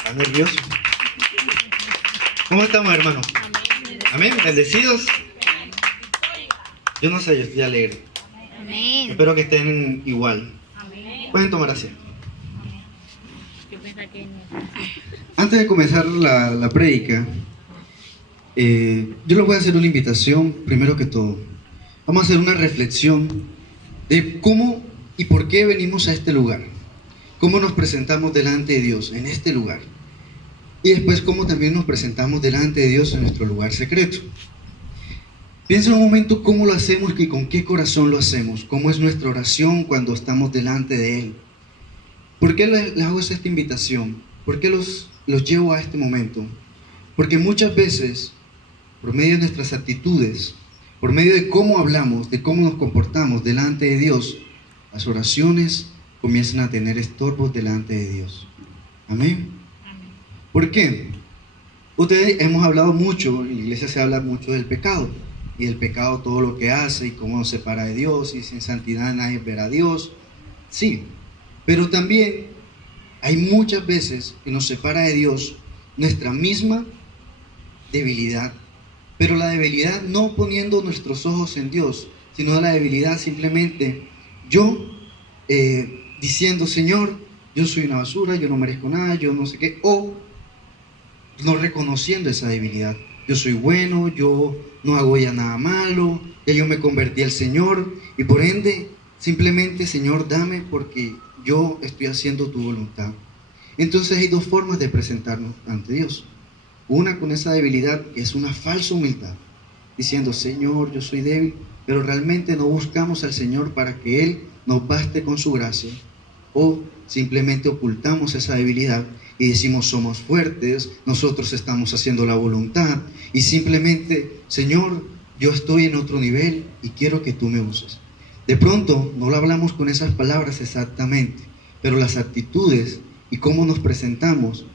¿Estás nervioso? ¿Cómo estamos, hermanos? Amén. ¿Bendecidos? Yo no sé, yo estoy alegre. Amén. Espero que estén igual. Pueden tomar asiento. Antes de comenzar la prédica, yo les voy a hacer una invitación, primero que todo. Vamos a hacer una reflexión de cómo y por qué venimos a este lugar. Cómo nos presentamos delante de Dios en este lugar. Y después cómo también nos presentamos delante de Dios en nuestro lugar secreto. Piensa un momento cómo lo hacemos y con qué corazón lo hacemos. Cómo es nuestra oración cuando estamos delante de Él. ¿Por qué les hago esta invitación? ¿Por qué los llevo a este momento? Porque muchas veces, por medio de nuestras actitudes, por medio de cómo hablamos, de cómo nos comportamos delante de Dios, las oraciones comienzan a tener estorbos delante de Dios. Amén. ¿Por qué? Ustedes hemos hablado mucho, en la iglesia se habla mucho del pecado, y del pecado todo lo que hace, y cómo nos separa de Dios, y sin santidad nadie verá a Dios. Sí, pero también hay muchas veces que nos separa de Dios nuestra misma debilidad, pero la debilidad no poniendo nuestros ojos en Dios, sino la debilidad simplemente yo diciendo, Señor, yo soy una basura, yo no merezco nada, yo no sé qué, o no reconociendo esa debilidad. Yo soy bueno, yo no hago ya nada malo, ya yo me convertí al Señor y por ende, simplemente, Señor, dame porque yo estoy haciendo tu voluntad. Entonces hay dos formas de presentarnos ante Dios. Una con esa debilidad que es una falsa humildad, diciendo, Señor, yo soy débil, pero realmente no buscamos al Señor para que Él nos baste con su gracia, o simplemente ocultamos esa debilidad y decimos somos fuertes, nosotros estamos haciendo la voluntad y simplemente, Señor, yo estoy en otro nivel y quiero que tú me uses. De pronto no lo hablamos con esas palabras exactamente, pero las actitudes y cómo nos presentamos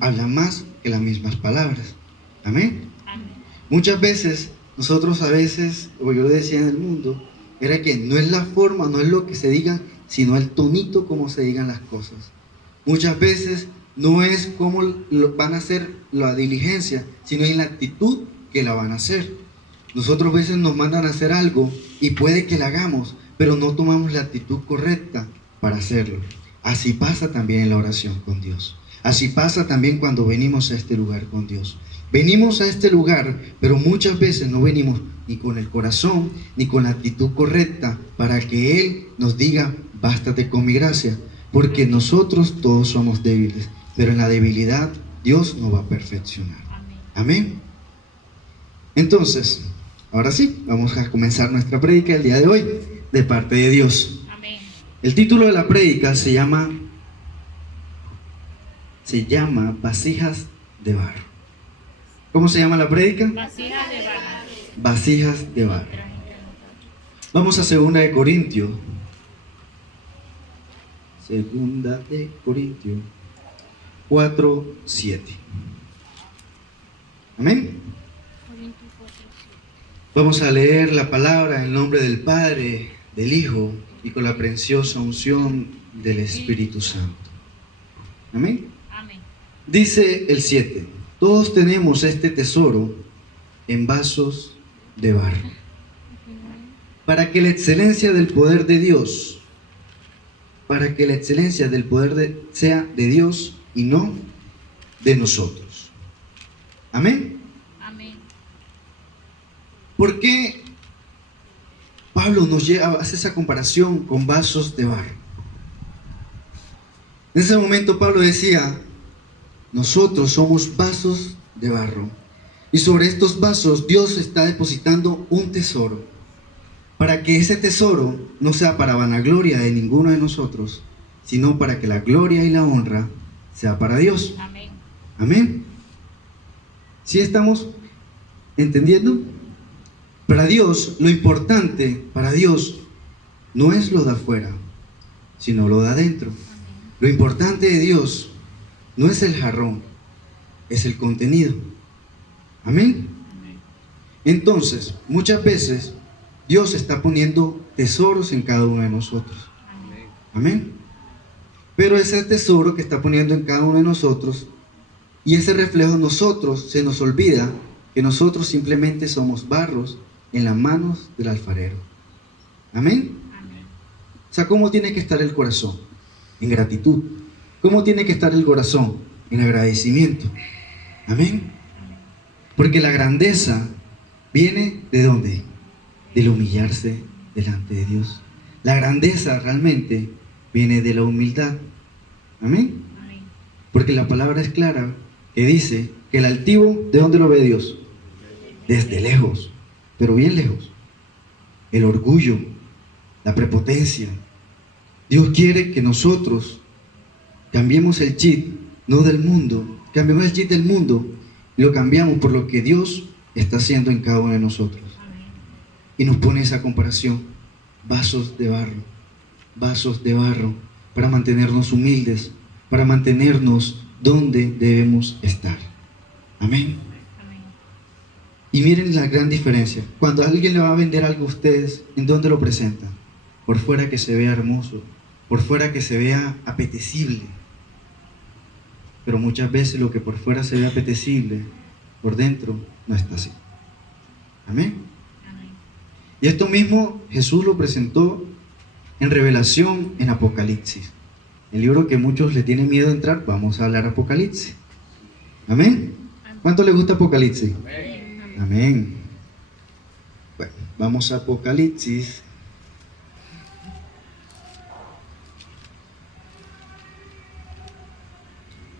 hablan más que las mismas palabras. Amén. Amén. Muchas veces nosotros como yo decía en el mundo, era que no es la forma, no es lo que se diga, sino el tonito como se digan las cosas. Muchas veces no es cómo van a hacer la diligencia, sino en la actitud que la van a hacer. Nosotros a veces nos mandan a hacer algo y puede que la hagamos, pero no tomamos la actitud correcta para hacerlo. Así pasa también en la oración con Dios. Así pasa también cuando venimos a este lugar con Dios. Venimos a este lugar, pero muchas veces no venimos ni con el corazón, ni con la actitud correcta para que Él nos diga, bástate con mi gracia, porque nosotros todos somos débiles, pero en la debilidad Dios nos va a perfeccionar. Amén. Entonces, ahora sí, vamos a comenzar nuestra prédica el día de hoy, de parte de Dios. Amén. El título de la prédica se llama Vasijas de barro. ¿Cómo se llama la prédica? Vasijas de barro. Vasijas de barro. Vamos a 2 de Corintios. 2 de Corintios 4:7. Amén. Vamos a leer la palabra en el nombre del Padre, del Hijo y con la preciosa unción del Espíritu Santo. Amén. Amén. Dice el 7: todos tenemos este tesoro en vasos de barro, para que la excelencia del poder de Dios, sea de Dios y no de nosotros. Amén. Amén. ¿Por qué Pablo hace esa comparación con vasos de barro? En ese momento Pablo decía, nosotros somos vasos de barro. Y sobre estos vasos Dios está depositando un tesoro, para que ese tesoro no sea para vanagloria de ninguno de nosotros, sino para que la gloria y la honra sea para Dios. Amén. Amén. ¿Sí estamos entendiendo? Para Dios, lo importante para Dios no es lo de afuera, sino lo de adentro. Lo importante de Dios no es el jarrón, es el contenido. Amén. Entonces, muchas veces Dios está poniendo tesoros en cada uno de nosotros. Amén. Pero ese tesoro que está poniendo en cada uno de nosotros Y ese reflejo nosotros, se nos olvida que nosotros simplemente somos barros en las manos del alfarero. Amén. Amén. O sea, ¿cómo tiene que estar el corazón? En gratitud. ¿Cómo tiene que estar el corazón? En agradecimiento. Amén. Porque la grandeza viene ¿de dónde? Del humillarse delante de Dios. La grandeza realmente viene de la humildad. Amén. Amén. Porque la palabra es clara que dice que el altivo, ¿de dónde lo ve Dios? Desde lejos, pero bien lejos. El orgullo, la prepotencia. Dios quiere que nosotros cambiemos el chip, no del mundo, cambiemos el chip del mundo y lo cambiamos por lo que Dios está haciendo en cada uno de nosotros. Amén. Y nos pone esa comparación, vasos de barro, para mantenernos humildes, para mantenernos donde debemos estar. Amén. Amén. Y miren la gran diferencia. Cuando alguien le va a vender algo a ustedes, ¿en dónde lo presentan? Por fuera que se vea hermoso, por fuera que se vea apetecible. Pero muchas veces lo que por fuera se ve apetecible, por dentro no está así. Amén. Amén. Y esto mismo Jesús lo presentó en Revelación, en Apocalipsis. El libro que muchos le tienen miedo a entrar, vamos a hablar Apocalipsis. Amén. ¿Cuánto le gusta Apocalipsis? Amén. Amén. Bueno, vamos a Apocalipsis.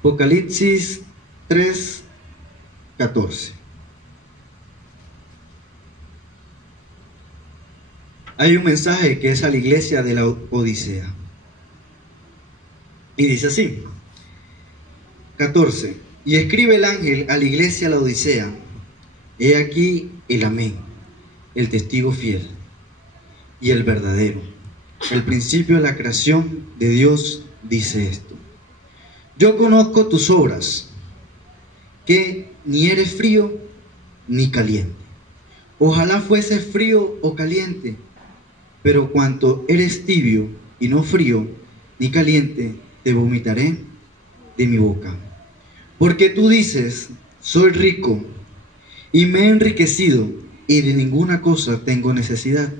Apocalipsis 3:14. Hay un mensaje que es a la iglesia de la Odisea. Y dice así, 14. Y escribe el ángel a la iglesia de la Odisea. He aquí el amén, el testigo fiel y el verdadero. El principio de la creación de Dios dice esto. Yo conozco tus obras, que ni eres frío ni caliente. Ojalá fuese frío o caliente, pero cuanto eres tibio y no frío ni caliente, te vomitaré de mi boca. Porque tú dices, soy rico y me he enriquecido y de ninguna cosa tengo necesidad.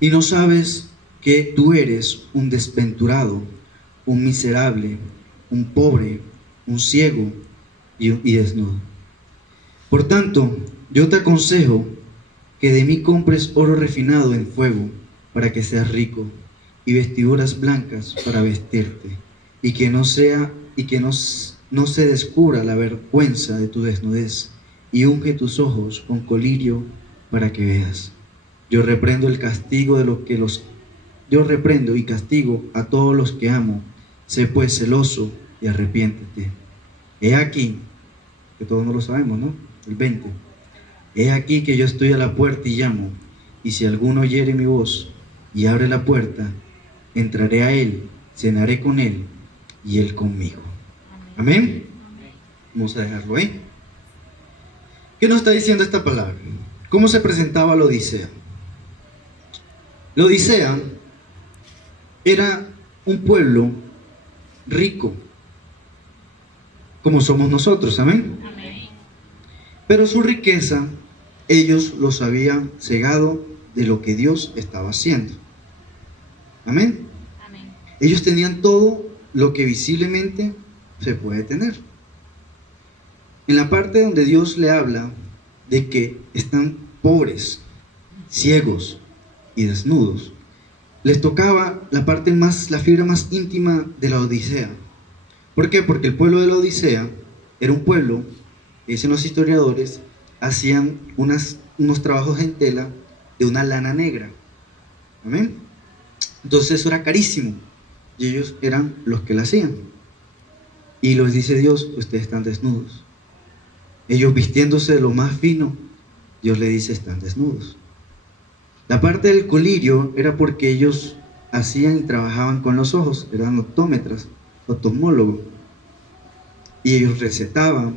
Y no sabes que tú eres un desventurado, un miserable, un pobre, un ciego y desnudo. Por tanto, yo te aconsejo que de mí compres oro refinado en fuego para que seas rico, y vestiduras blancas para vestirte, y que no se descubra la vergüenza de tu desnudez, y unge tus ojos con colirio para que veas. Yo reprendo y castigo a todos los que amo. Sé pues celoso y arrepiéntete. He aquí, que todos no lo sabemos, ¿no? El 20. He aquí que yo estoy a la puerta y llamo, y si alguno oyere mi voz y abre la puerta, entraré a él, cenaré con él y él conmigo. Amén. Vamos a dejarlo ahí. ¿Qué nos está diciendo esta palabra? ¿Cómo se presentaba la Odisea? La Odisea era un pueblo rico, como somos nosotros, amén. Amén. Pero su riqueza, ellos los habían cegado de lo que Dios estaba haciendo. Amén. Amén. Ellos tenían todo lo que visiblemente se puede tener. En la parte donde Dios le habla de que están pobres, ciegos y desnudos, les tocaba la fibra más íntima de la Odisea. ¿Por qué? Porque el pueblo de la Odisea era un pueblo, dicen los historiadores, hacían unos trabajos en tela de una lana negra. Amén. Entonces eso era carísimo y ellos eran los que la hacían. Y les dice Dios, ustedes están desnudos. Ellos vistiéndose de lo más fino, Dios le dice, están desnudos. La parte del colirio era porque ellos hacían y trabajaban con los ojos, eran optómetras, oftalmólogos. Y ellos recetaban,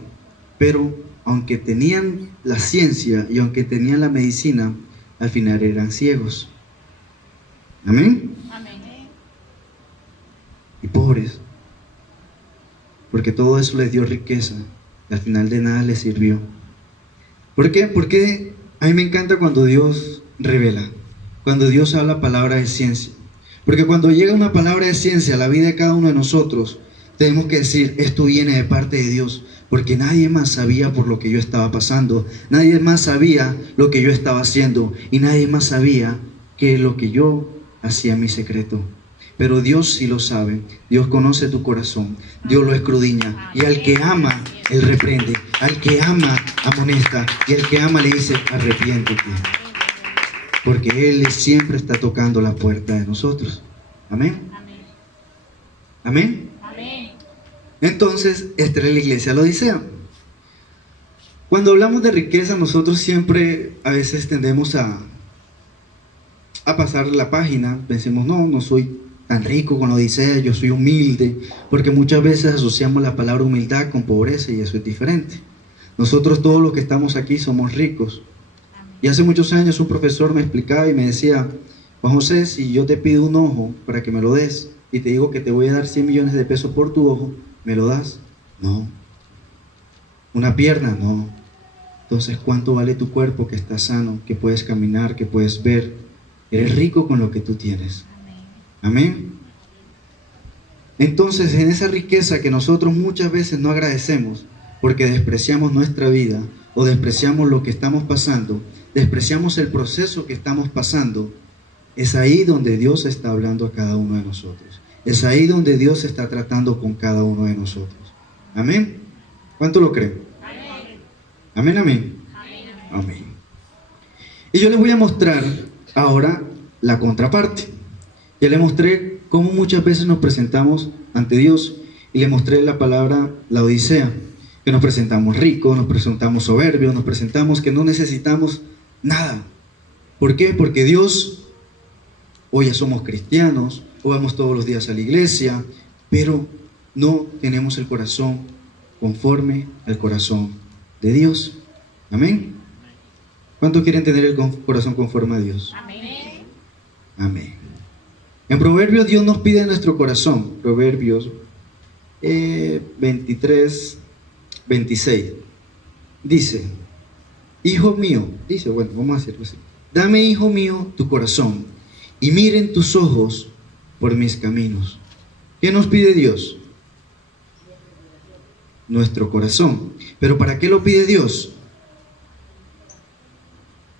pero aunque tenían la ciencia y aunque tenían la medicina, al final eran ciegos. Amén. Amén. Y pobres. porque todo eso les dio riqueza y al final de nada les sirvió. ¿Por qué? Porque a mí me encanta cuando Dios revela, cuando Dios habla palabra de ciencia. Porque cuando llega una palabra de ciencia a la vida de cada uno de nosotros, tenemos que decir, esto viene de parte de Dios, porque nadie más sabía por lo que yo estaba pasando, nadie más sabía lo que yo estaba haciendo, y nadie más sabía que lo que yo hacía en mi secreto. Pero Dios sí lo sabe, Dios conoce tu corazón, Dios lo escudriña, y al que ama, Él reprende, al que ama, amonesta, y al que ama le dice, arrepiéntete. Porque Él siempre está tocando la puerta de nosotros. Amén. Amén. Amén. Entonces, esta es la iglesia de la Odisea. Cuando hablamos de riqueza, nosotros siempre a veces tendemos a pasar la página. Pensemos, no soy tan rico con la Odisea, yo soy humilde. Porque muchas veces asociamos la palabra humildad con pobreza y eso es diferente. Nosotros todos los que estamos aquí somos ricos. Y hace muchos años un profesor me explicaba y me decía, Juan José, si yo te pido un ojo para que me lo des y te digo que te voy a dar 100 millones de pesos por tu ojo, ¿me lo das? No. ¿Una pierna? No. Entonces, ¿cuánto vale tu cuerpo que está sano, que puedes caminar, que puedes ver? Eres rico con lo que tú tienes. Amén. Entonces, en esa riqueza que nosotros muchas veces no agradecemos porque despreciamos nuestra vida o despreciamos lo que estamos pasando, despreciamos el proceso que estamos pasando, es ahí donde Dios está hablando a cada uno de nosotros. Es ahí donde Dios está tratando con cada uno de nosotros. Amén. ¿Cuánto lo creen? Amén, amén. Amén. Y yo les voy a mostrar ahora la contraparte. Ya les mostré cómo muchas veces nos presentamos ante Dios y les mostré la palabra la Odisea, que nos presentamos ricos, nos presentamos soberbios, nos presentamos que no necesitamos nada. ¿Por qué? Porque Dios, hoy ya somos cristianos, o vamos todos los días a la iglesia, pero no tenemos el corazón conforme al corazón de Dios. Amén. ¿Cuántos quieren tener el corazón conforme a Dios? Amén. Amén. En Proverbios Dios nos pide nuestro corazón. Proverbios 23, 26. Dice, hijo mío, dice, bueno, vamos a hacerlo así. Dame, hijo mío, tu corazón y miren tus ojos por mis caminos. ¿Qué nos pide Dios? Nuestro corazón. ¿Pero para qué lo pide Dios?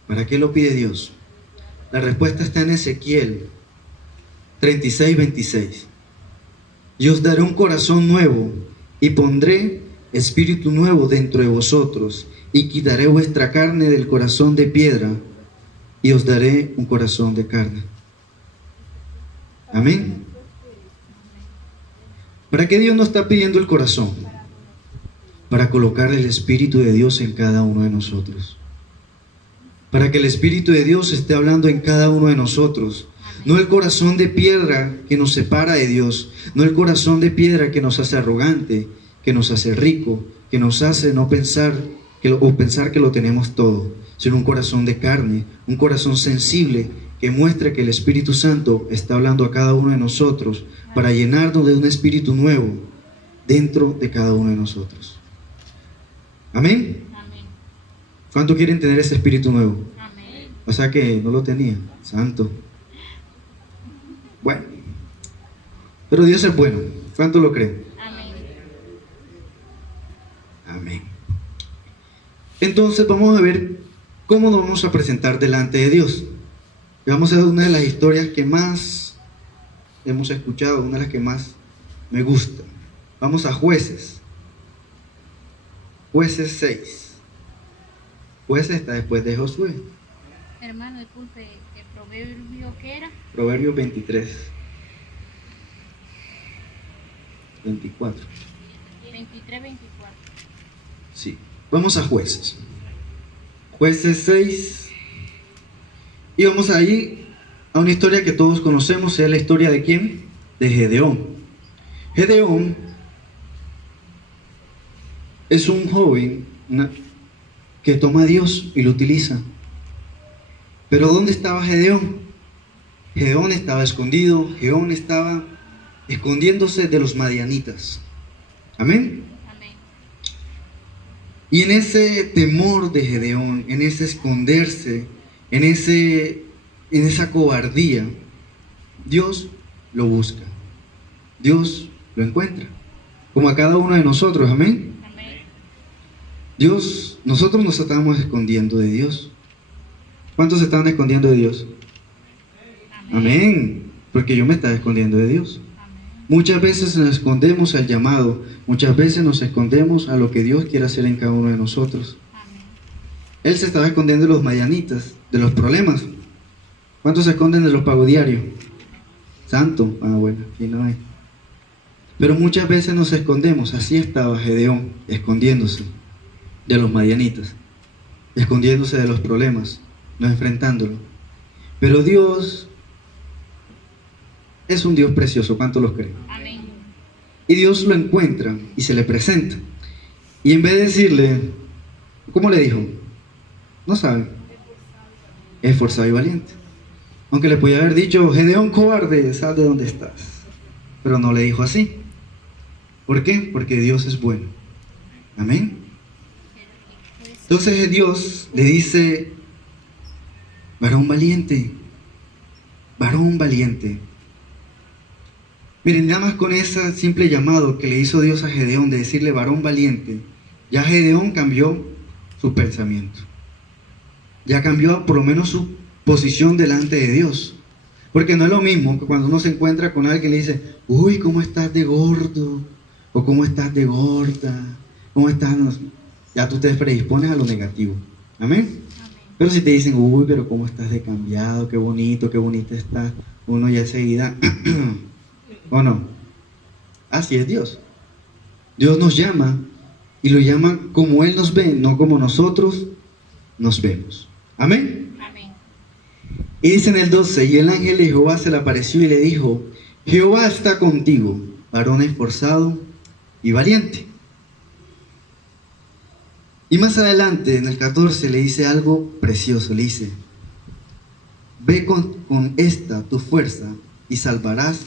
¿Para qué lo pide Dios? La respuesta está en Ezequiel 36, 26. Yo os daré un corazón nuevo y pondré espíritu nuevo dentro de vosotros y quitaré vuestra carne del corazón de piedra y os daré un corazón de carne. Amén. ¿Para qué Dios nos está pidiendo el corazón? Para colocar el Espíritu de Dios en cada uno de nosotros. Para que el Espíritu de Dios esté hablando en cada uno de nosotros. No el corazón de piedra que nos separa de Dios. No el corazón de piedra que nos hace arrogante, que nos hace rico, que nos hace no pensar o pensar que lo tenemos todo, sino un corazón de carne, un corazón sensible que muestra que el Espíritu Santo está hablando a cada uno de nosotros para llenarnos de un espíritu nuevo dentro de cada uno de nosotros. Amén. Amén. ¿Cuánto quieren tener ese espíritu nuevo? Amén. O sea que no lo tenía, santo. Bueno, pero Dios es bueno. ¿Cuánto lo creen? Amén. Amén. Entonces vamos a ver cómo nos vamos a presentar delante de Dios. Y vamos a ver una de las historias que más hemos escuchado, una de las que más me gusta. Vamos a Jueces. Jueces 6. Jueces está después de Josué. Hermano, disculpe, ¿el proverbio qué era? Proverbios 23, 24. 23, 24. Sí. Vamos a Jueces. Jueces 6. Y vamos ahí a una historia que todos conocemos. Es la historia de ¿quién? De Gedeón. Gedeón es un joven que toma a Dios y lo utiliza. Pero ¿dónde estaba Gedeón? Gedeón estaba escondido. Gedeón estaba escondiéndose de los madianitas. Amén. Amén. Y en ese temor de Gedeón, en ese esconderse, en esa cobardía, Dios lo busca. Dios lo encuentra. Como a cada uno de nosotros, amén. Amén. Nosotros nos estamos escondiendo de Dios. ¿Cuántos se estaban escondiendo de Dios? Amén. Porque yo me estaba escondiendo de Dios. Amén. Muchas veces nos escondemos al llamado, muchas veces nos escondemos a lo que Dios quiere hacer en cada uno de nosotros. Amén. Él se estaba escondiendo de los madianitas, de los problemas. ¿Cuántos se esconden de los pagodiarios? Santo. Ah, bueno, aquí no hay. Pero muchas veces nos escondemos. Así estaba Gedeón, escondiéndose de los madianitas, escondiéndose de los problemas, no enfrentándolo. Pero Dios es un Dios precioso. ¿Cuántos los creen? Amén. Y Dios lo encuentra y se le presenta. Y en vez de decirle, ¿cómo le dijo? No sabe. Esforzado y valiente. Aunque le podía haber dicho, Gedeón cobarde, sal de donde estás. Pero no le dijo así. ¿Por qué? Porque Dios es bueno. Amén. Entonces Dios le dice, varón valiente, varón valiente. Miren, nada más con ese simple llamado que le hizo Dios a Gedeón de decirle varón valiente, ya Gedeón cambió su pensamiento. Ya cambió por lo menos su posición delante de Dios. Porque no es lo mismo que cuando uno se encuentra con alguien que le dice, uy, ¿cómo estás de gordo? O ¿cómo estás de gorda? ¿Cómo estás? Ya tú te predispones a lo negativo. ¿Amén? Amén. Pero si te dicen, uy, pero ¿cómo estás de cambiado? Qué bonita estás. Uno ya enseguida, ¿o no? Así es Dios. Dios nos llama y lo llama como Él nos ve, no como nosotros nos vemos. Amén. Amén. Y dice en el 12, y el ángel de Jehová se le apareció y le dijo, Jehová está contigo, varón esforzado y valiente. Y más adelante, en el 14, le dice algo precioso, le dice, ve con esta tu fuerza y salvarás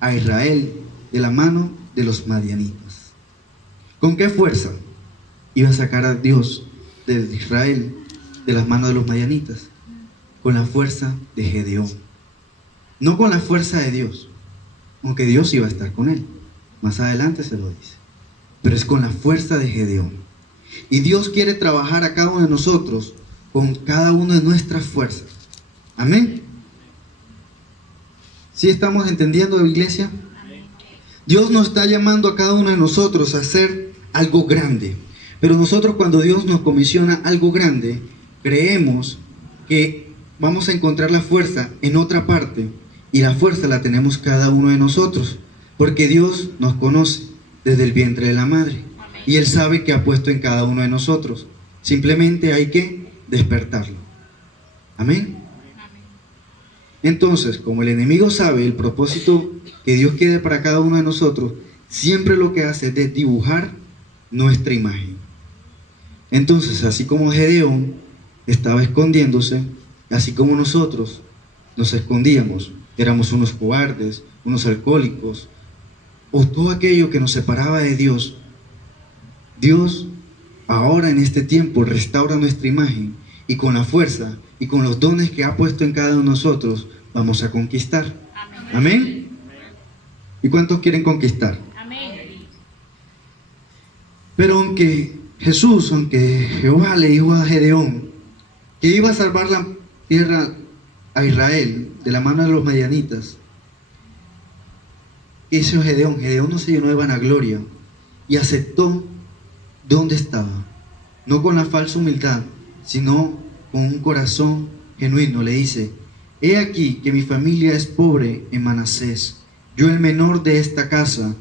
a Israel de la mano de los madianitas. ¿Con qué fuerza iba a sacar a Dios de Israel de las manos de los madianitas? Con la fuerza de Gedeón. No con la fuerza de Dios, aunque Dios iba a estar con él. Más adelante se lo dice. Pero es con la fuerza de Gedeón. Y Dios quiere trabajar a cada uno de nosotros con cada una de nuestras fuerzas. Amén. ¿Sí estamos entendiendo, iglesia? Dios nos está llamando a cada uno de nosotros a hacer algo grande. Pero nosotros, cuando Dios nos comisiona algo grande, creemos que vamos a encontrar la fuerza en otra parte, y la fuerza la tenemos cada uno de nosotros, porque Dios nos conoce desde el vientre de la madre, y Él sabe que ha puesto en cada uno de nosotros. Simplemente hay que despertarlo. Amén. Entonces, como el enemigo sabe el propósito que Dios quiere para cada uno de nosotros, siempre lo que hace es dibujar nuestra imagen. Entonces, así como Gedeón estaba escondiéndose, así como nosotros nos escondíamos, éramos unos cobardes, unos alcohólicos, o todo aquello que nos separaba de Dios, Dios ahora en este tiempo restaura nuestra imagen, y con la fuerza y con los dones que ha puesto en cada uno de nosotros vamos a conquistar. Amén. ¿Amén? ¿Y cuántos quieren conquistar? Amén. Pero aunque Jehová le dijo a Gedeón que iba a salvar la tierra a Israel de la mano de los madianitas, hizo Gedeón. Gedeón no se llenó de vanagloria y aceptó donde estaba, no con la falsa humildad, sino con un corazón genuino. Le dice, he aquí que mi familia es pobre en Manasés, yo el menor de esta casa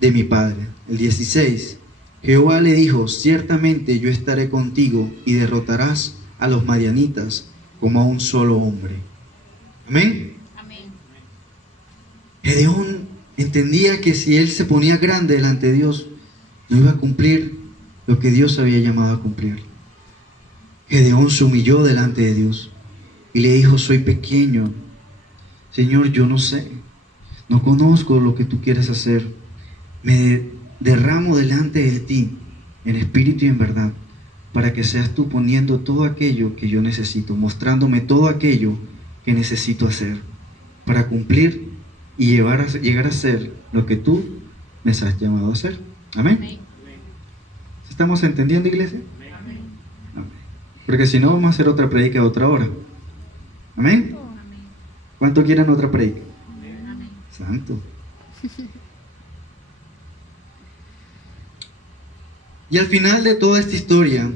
de mi padre. El 16, Jehová le dijo, ciertamente yo estaré contigo y derrotarás a los madianitas como a un solo hombre. Amén. Amén. Gedeón entendía que si él se ponía grande delante de Dios, no iba a cumplir lo que Dios había llamado a cumplir. Gedeón se humilló delante de Dios y le dijo, soy pequeño, Señor, yo no sé, no conozco lo que tú quieres hacer, me derramo delante de ti en espíritu y en verdad, para que seas tú poniendo todo aquello que yo necesito, mostrándome todo aquello que necesito hacer para cumplir y llegar a ser lo que tú me has llamado a hacer. Amén. Amén. ¿Estamos entendiendo, iglesia? Amén. Amén. Porque si no, vamos a hacer otra predica de otra hora. Amén. Amén. ¿Cuánto quieren otra predica? Amén. Santo. Y al final de toda esta historia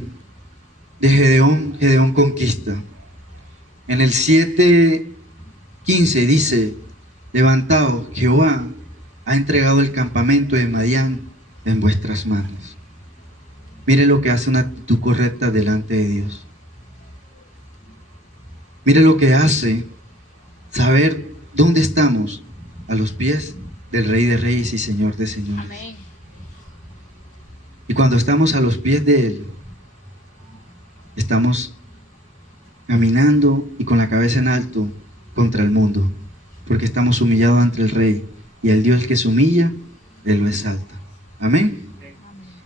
de Gedeón, Gedeón conquista. En el 7:15 dice: levantaos, Jehová ha entregado el campamento de Madián en vuestras manos. Mire lo que hace una actitud correcta delante de Dios. Mire lo que hace saber dónde estamos, a los pies del Rey de Reyes y Señor de Señores. Amén. Y cuando estamos a los pies de Él, estamos caminando y con la cabeza en alto contra el mundo, porque estamos humillados ante el Rey, y el Dios que se humilla, Él lo exalta. Amén.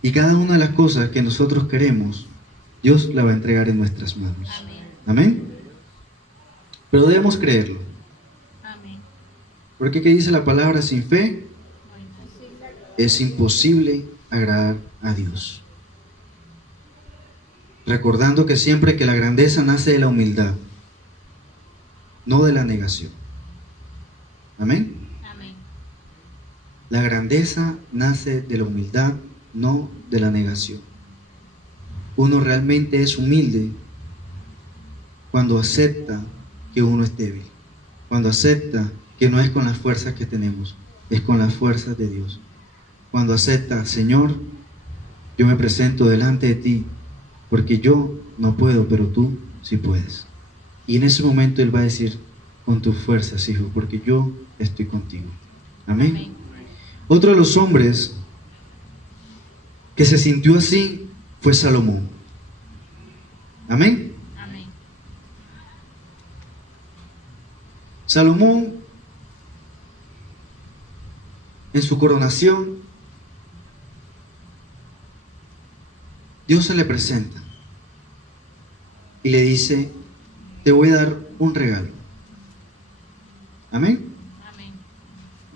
Y cada una de las cosas que nosotros queremos, Dios la va a entregar en nuestras manos. Amén. Amén. Pero debemos creerlo, Amén. porque ¿qué dice la palabra? Sin fe Bueno, es imposible agradar a Dios. Recordando que siempre que la grandeza nace de la humildad, no de la negación. Amén. amén. La grandeza nace de la humildad, no de la negación. Uno realmente es humilde cuando acepta que uno es débil, cuando acepta que no es con las fuerzas que tenemos, es con las fuerzas de Dios. Cuando acepta: Señor, yo me presento delante de ti, porque yo no puedo, pero tú sí puedes. Y en ese momento Él va a decir: con tus fuerzas, hijo, porque yo estoy contigo. Amén. Amén. Otro de los hombres que se sintió así fue Salomón. Amén. Amén. Salomón, en su coronación, Dios se le presenta y le dice: te voy a dar un regalo. Amén. Amén.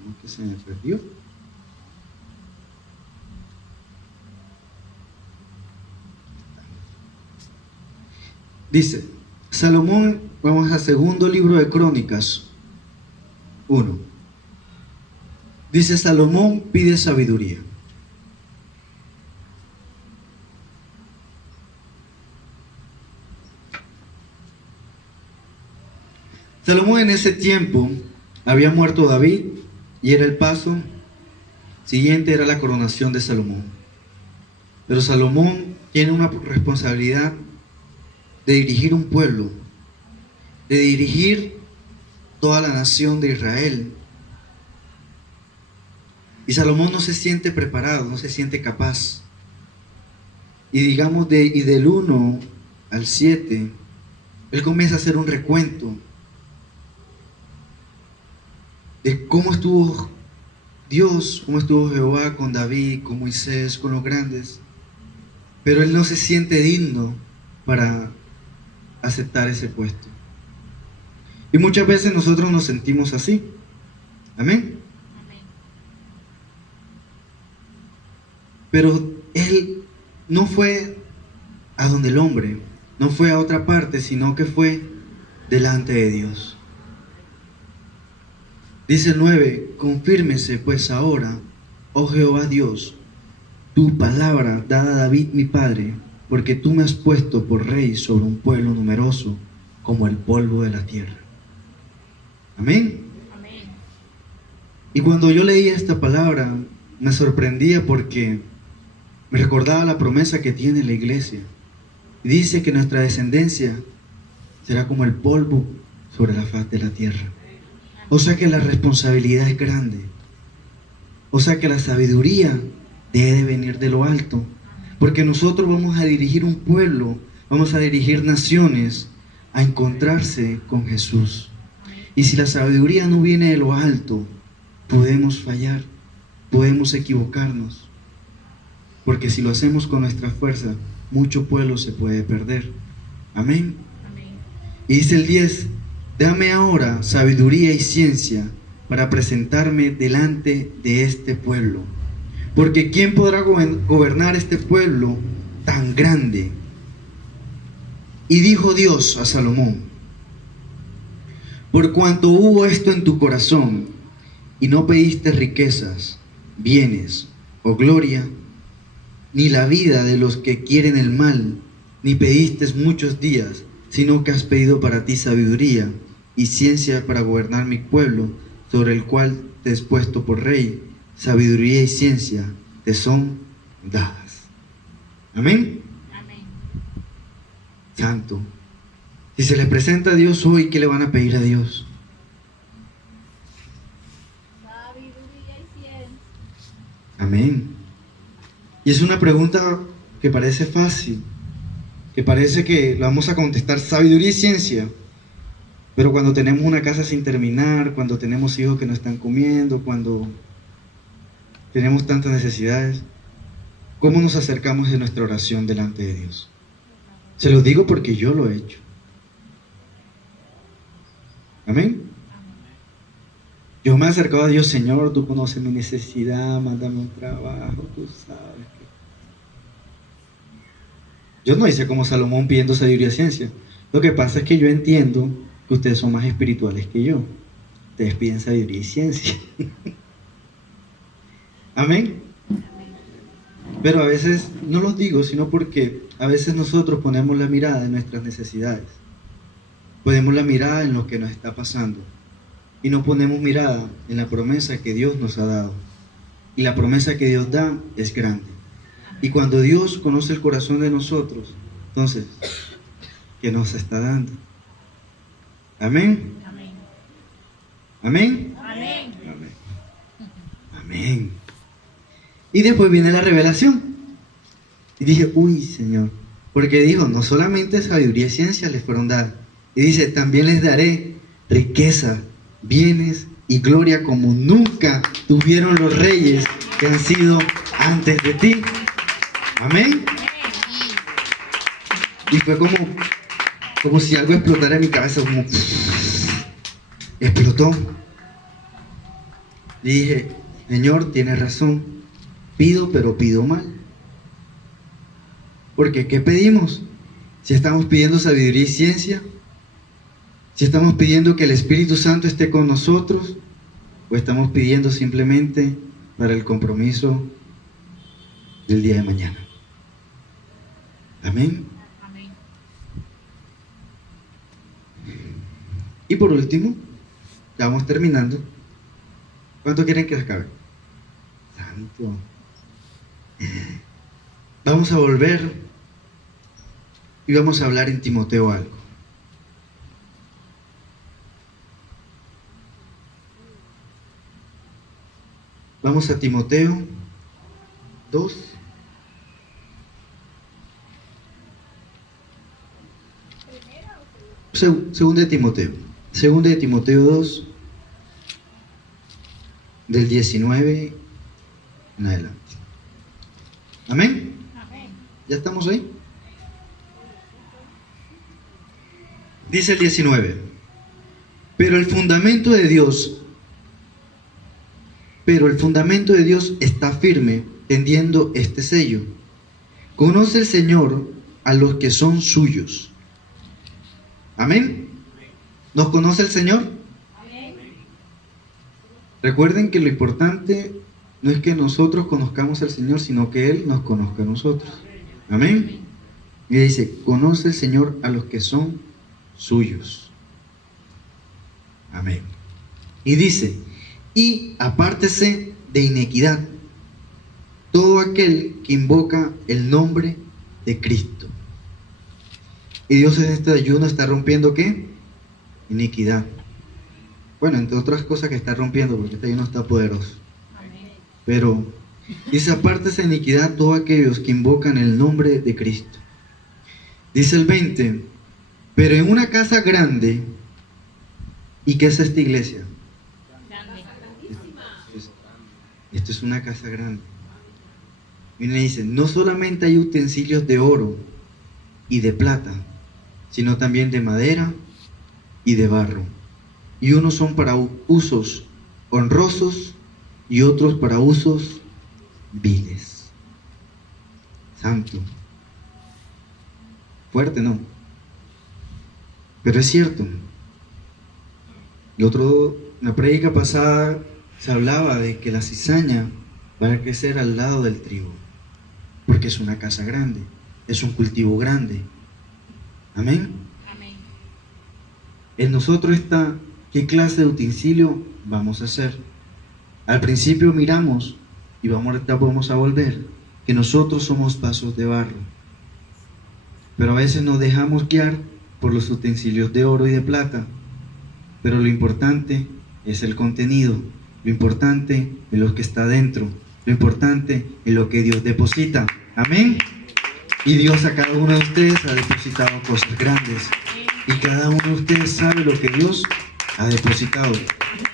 ¿Cómo que se me perdió? Dice Salomón, vamos al segundo libro de Crónicas 1. Dice: Salomón pide sabiduría. Salomón en ese tiempo había muerto David y era el paso siguiente, era la coronación de Salomón. Pero Salomón tiene una responsabilidad de dirigir un pueblo, de dirigir toda la nación de Israel. Y Salomón no se siente preparado, no se siente capaz. Y digamos del 1 al 7, él comienza a hacer un recuento de cómo estuvo Dios, cómo estuvo Jehová con David, con Moisés, con los grandes. Pero él no se siente digno para aceptar ese puesto. Y muchas veces nosotros nos sentimos así. Amén. Amén. Pero él no fue a donde el hombre, no fue a otra parte, sino que fue delante de Dios. Dice el 9: confírmese pues ahora, oh Jehová Dios, tu palabra dada a David mi padre, porque tú me has puesto por rey sobre un pueblo numeroso como el polvo de la tierra. Amén. Amén. Y cuando yo leía esta palabra, me sorprendía porque me recordaba la promesa que tiene la iglesia. Y dice que nuestra descendencia será como el polvo sobre la faz de la tierra. O sea que la responsabilidad es grande. O sea que la sabiduría debe de venir de lo alto. Porque nosotros vamos a dirigir un pueblo, vamos a dirigir naciones a encontrarse con Jesús. Y si la sabiduría no viene de lo alto, podemos fallar, podemos equivocarnos. porque si lo hacemos con nuestra fuerza, mucho pueblo se puede perder. Amén. Amén. Y dice el 10, dame ahora sabiduría y ciencia para presentarme delante de este pueblo. Porque ¿quién podrá gobernar este pueblo tan grande? Y dijo Dios a Salomón, por cuanto hubo esto en tu corazón, y no pediste riquezas, bienes o gloria, ni la vida de los que quieren el mal, ni pediste muchos días, sino que has pedido para ti sabiduría y ciencia para gobernar mi pueblo, sobre el cual te he puesto por rey, sabiduría y ciencia te son dadas. Amén. Amén. Santo. Si se le presenta a Dios hoy, ¿qué le van a pedir a Dios? Sabiduría y ciencia. Amén. Y es una pregunta que parece fácil, que parece que la vamos a contestar, sabiduría y ciencia. Pero cuando tenemos una casa sin terminar, cuando tenemos hijos que no están comiendo, cuando tenemos tantas necesidades, ¿cómo nos acercamos en nuestra oración delante de Dios? Se los digo porque yo lo he hecho. Amén. Yo me he acercado a Dios, Señor, tú conoces mi necesidad, mándame un trabajo, tú sabes que... Yo no hice como Salomón pidiendo sabiduría y ciencia. Lo que pasa es que yo entiendo que ustedes son más espirituales que yo. Ustedes piden sabiduría y ciencia. Amén. Pero a veces no los digo, sino porque a veces nosotros ponemos la mirada en nuestras necesidades. Ponemos la mirada en lo que nos está pasando. Y no ponemos mirada en la promesa que Dios nos ha dado. Y la promesa que Dios da es grande. Y cuando Dios conoce el corazón de nosotros, entonces, ¿qué nos está dando? Amén. Amén. Amén. Amén. Amén. Amén. Y después viene la revelación. Y dije, uy, Señor. Porque dijo, no solamente sabiduría y ciencia les fueron dadas. Y dice, también les daré riqueza, bienes y gloria como nunca tuvieron los reyes que han sido antes de ti. Amén. Y fue como si algo explotara en mi cabeza, como explotó. Y dije, Señor, tienes razón, pido pero pido mal. Porque ¿qué pedimos? Si estamos pidiendo sabiduría y ciencia, si estamos pidiendo que el Espíritu Santo esté con nosotros, o estamos pidiendo simplemente para el compromiso del día de mañana. Amén. Amén. Y por último, ya vamos terminando. ¿Cuánto quieren que acabe? Santo. Vamos a volver y vamos a hablar en Timoteo algo. Vamos a Timoteo 2. Segunda de Timoteo. Segunda de Timoteo 2, del 19 en adelante. Amén. Amén. ¿Ya estamos ahí? Dice el 19. Pero el fundamento de Dios está firme, tendiendo este sello. Conoce el Señor a los que son suyos. Amén. ¿Nos conoce el Señor? Amén. Recuerden que lo importante no es que nosotros conozcamos al Señor, sino que Él nos conozca a nosotros. Amén. Y dice, conoce el Señor a los que son suyos. Amén. Y dice, y apártese de iniquidad todo aquel que invoca el nombre de Cristo. Y Dios en este ayuno está rompiendo ¿qué? Iniquidad. Bueno, entre otras cosas que está rompiendo, porque este ayuno está poderoso. Amén. Pero dice, apártese de iniquidad todos aquellos que invocan el nombre de Cristo. Dice el 20, pero en una casa grande, ¿y qué es esta iglesia? Grande. Esto es una casa grande. Viene y dice, no solamente hay utensilios de oro y de plata, sino también de madera y de barro. Y unos son para usos honrosos y otros para usos viles. Santo. Fuerte, ¿no? Pero es cierto. La prédica pasada se hablaba de que la cizaña va a crecer al lado del trigo, porque es una casa grande, es un cultivo grande. Amén. Amén. En nosotros está qué clase de utensilio vamos a hacer. Al principio miramos, y vamos a volver, que nosotros somos vasos de barro, pero a veces nos dejamos guiar por los utensilios de oro y de plata. Pero lo importante es el contenido, lo importante es lo que está dentro, lo importante es lo que Dios deposita. Amén. Y Dios a cada uno de ustedes ha depositado cosas grandes. Y cada uno de ustedes sabe lo que Dios ha depositado.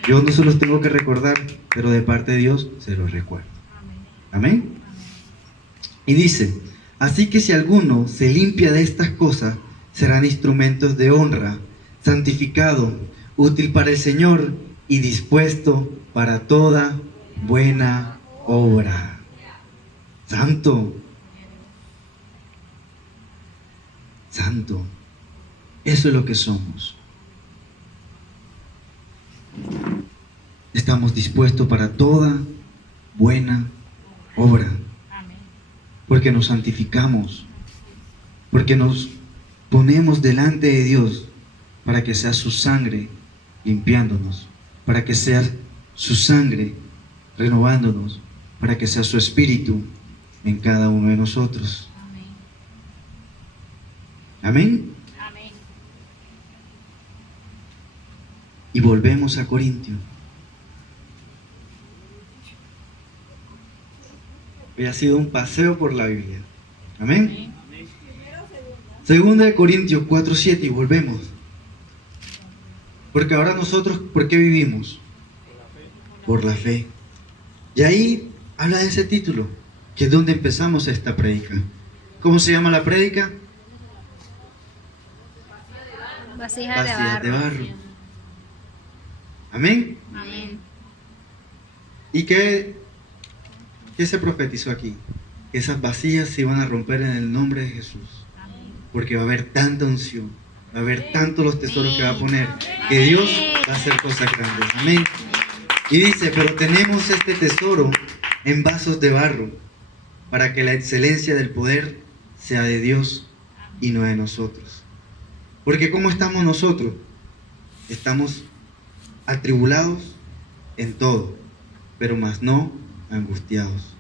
Yo no se los tengo que recordar, pero de parte de Dios se los recuerdo. Amén. Y dice, así que si alguno se limpia de estas cosas, serán instrumentos de honra, santificado, útil para el Señor y dispuesto para toda buena obra. Santo. Santo. Eso es lo que somos. Estamos dispuestos para toda buena obra. Porque nos santificamos. Porque nos ponemos delante de Dios para que sea su sangre limpiándonos, para que sea su sangre renovándonos, para que sea su espíritu en cada uno de nosotros. Amén. Amén. Y volvemos a Corintios. Hoy ha sido un paseo por la Biblia. Amén. Segunda de Corintios 4:7 y volvemos. Porque ahora nosotros, ¿por qué vivimos? Por la fe. Y ahí habla de ese título, que es donde empezamos esta prédica. ¿Cómo se llama la prédica? Vasijas de barro. Amén. Amén. ¿Y qué se profetizó aquí? Que esas vasijas se iban a romper en el nombre de Jesús. Porque va a haber tanta unción, va a haber tantos los tesoros que va a poner, que Dios va a hacer cosas grandes. Amén. Y dice, pero tenemos este tesoro en vasos de barro, para que la excelencia del poder sea de Dios y no de nosotros. Porque ¿cómo estamos nosotros? Estamos atribulados en todo, pero más no angustiados.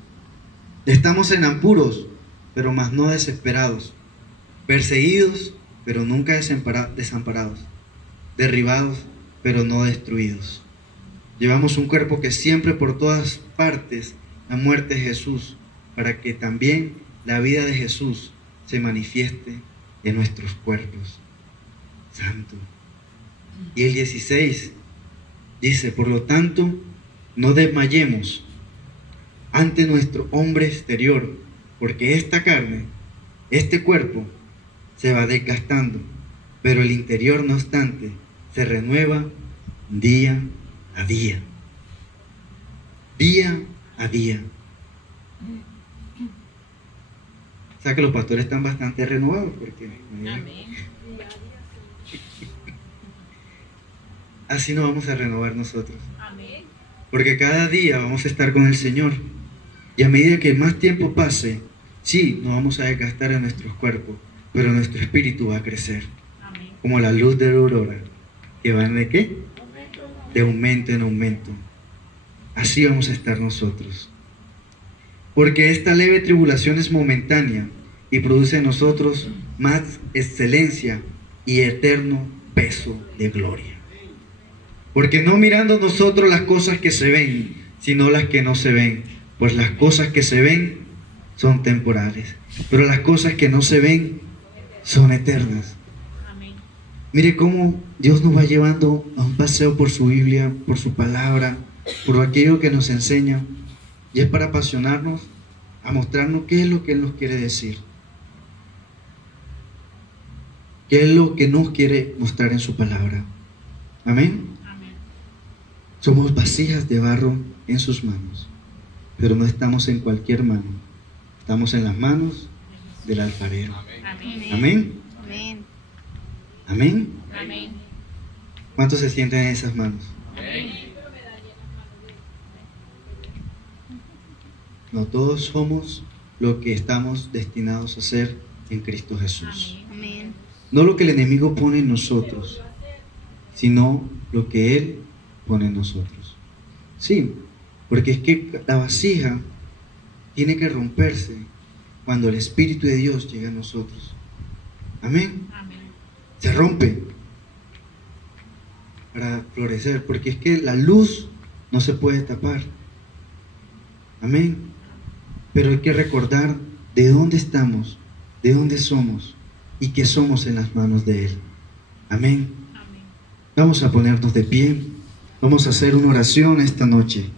Estamos en apuros, pero más no desesperados. Perseguidos, pero nunca desamparados. Derribados, pero no destruidos. Llevamos un cuerpo que siempre por todas partes la muerte de Jesús, para que también la vida de Jesús se manifieste en nuestros cuerpos. Santo. Y el 16 dice, por lo tanto, no desmayemos ante nuestro hombre exterior, porque esta carne, este cuerpo, se va desgastando, pero el interior, no obstante, se renueva día a día. Día a día. O sea que los pastores están bastante renovados, porque así nos vamos a renovar nosotros. Porque cada día vamos a estar con el Señor. Y a medida que más tiempo pase, sí, nos vamos a desgastar en nuestros cuerpos, pero nuestro espíritu va a crecer. Amén. Como la luz de la aurora, que van de ¿qué? De aumento en aumento. Así vamos a estar nosotros. Porque esta leve tribulación es momentánea y produce en nosotros más excelencia y eterno peso de gloria. Porque no mirando nosotros las cosas que se ven, sino las que no se ven. Pues las cosas que se ven son temporales, pero las cosas que no se ven son eternas. Amén. Mire cómo Dios nos va llevando a un paseo por su Biblia, por su palabra, por aquello que nos enseña, y es para apasionarnos a mostrarnos qué es lo que Él nos quiere decir. ¿Qué es lo que nos quiere mostrar en su palabra? Amén. Amén. Somos vasijas de barro en sus manos, pero no estamos en cualquier mano. Estamos en las manos del alfarero. Amén. Amén. Amén. Amén. Amén. ¿Cuántos se sienten en esas manos? No todos somos lo que estamos destinados a ser en Cristo Jesús. Amén. Amén. No lo que el enemigo pone en nosotros, sino lo que Él pone en nosotros. Sí, porque es que la vasija tiene que romperse cuando el Espíritu de Dios llega a nosotros. Amén. Amén. Se rompe para florecer, porque es que la luz no se puede tapar. Amén. Pero hay que recordar de dónde estamos, de dónde somos y que somos en las manos de Él. Amén. Amén. Vamos a ponernos de pie. Vamos a hacer una oración esta noche.